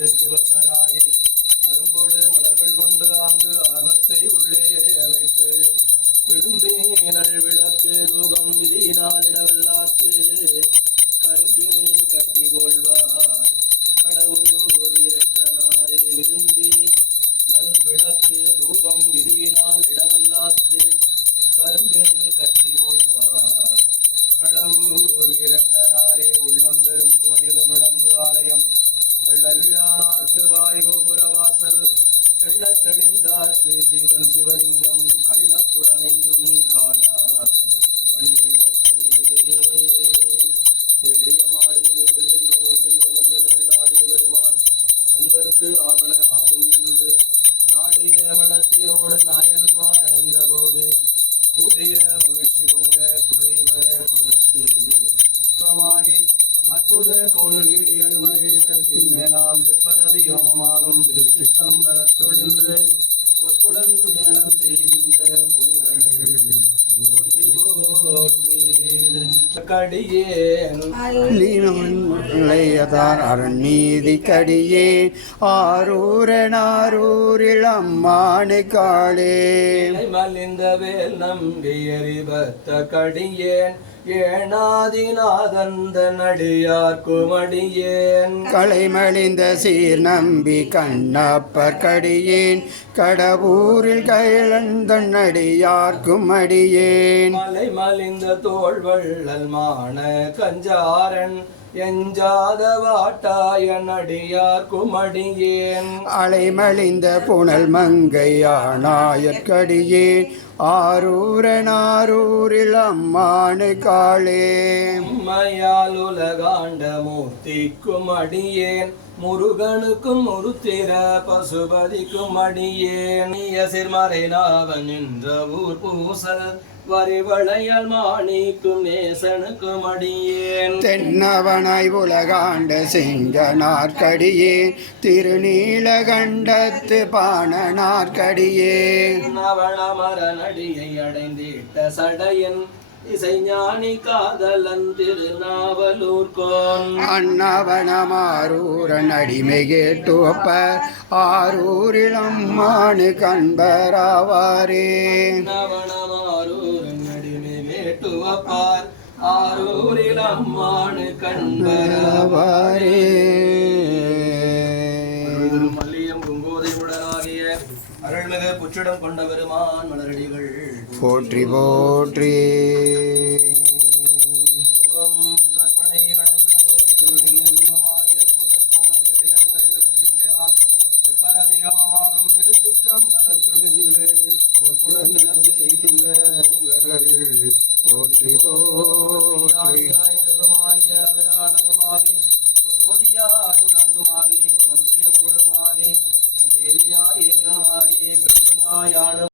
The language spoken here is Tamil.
ஆர்வத்துக்கு பக்தராகி அருங்கோடு மலர்கள் கொண்டு அங்கு ஆர்வத்தை உள்ளே வைத்து விரும்பி நல் விளக்கு தூபம் விதியினால் இடவல்லாக்கு கரும்பினில் கட்டி கொள்வார் கடவுர் இரட்டனாரே. விரும்பி நல் விளக்கு தூபம் விதியினால் இடவல்லாக்கு கரும்பினில் கட்டி கொள்வார் கடவுர் இரட்டனாரே. உள்ளம் பெறும் கோயிலும் உடம்பு ஆலயம் வள்ளல்விரானார்க்கு வாய் கோபுர வாசல் வெள்ளத் தெளிந்தார்க்கு தீவன் சிவலிங்கம் கள்ளப்புலனைந்தும் காணா மணிவிளக்கே. தேடிய மாடு நீடு செல்வமும் தில்லை மஞ்சள் ஆடிய பெருமான் அன்பர்க்கு ஆவண ஆகும் என்று நாடிய மனத்தினோடு நாயன்மார் அணைந்த போது கூடிய மகிழ்ச்சி பொங்க குறைவர கொடுத்து அற்புத கோணலீடி அனுமகேசத்தின் மேலாம் சிற்பரவி யோகமாகும் திருச்சிற்றம்பலத்தொழின்று பொற்புடன் நலம் செய்கின்ற அறநீதி கடியே ஆரூரனாரூரில் அம்மானை காளே மலிந்த வேல் நம்பி எரிபத்த கடியேன் ஏனாதிநாதந்த நடியார் குமடியேன் களைமலிந்த சீர் நம்பி கண்ணப்பர் கடியேன் கடவுரில் கைலந்தன் நடியார் குமடியேன் மலை மலிந்த தோல் வள்ளல் மான கஞ்சாரன் எஞ்சாத வாட்டாய நடியார் குமடியேன் அலைமலிந்த புனல் மங்கையானாயற்கடியேன் ஆரூரனாரூரில் அம்மானை காளே உம்மையால் உலகாண்ட மூர்த்திக்கும் அடியேன் முருகனுக்கும் முருத்திர பசுபதிக்கும் அடியேன் சிறுமறை நாவன் என்ற ஊர் பூசல் வரிவளையல் மாணிக்கும் நேசனுக்கும் அடியேன் தென்னவனாய் உலகாண்ட சிங்கனார்கடியேன் திருநீலகண்டத்து பாணனார்கடியேன் நவணமரநடியை அடைந்திட்ட சடையன் இசைஞானி காதலன் திருநாவலூர்கோன் அன்னவனமாரூரன் அடிமை கேட்டுவப்ப ஆரூரில் அம்மானு கண்பராவாரே நவணமாரூரன் அடிமை கேட்டுவப்பார் ஆரூரில் அம்மானு கண்பராவாரே. மல்லியம் குங்கோதை உடனாகிய அருள்மிகு புற்றிடம் கொண்ட பெருமான் மலரடிகள் போற்றி போற்றி.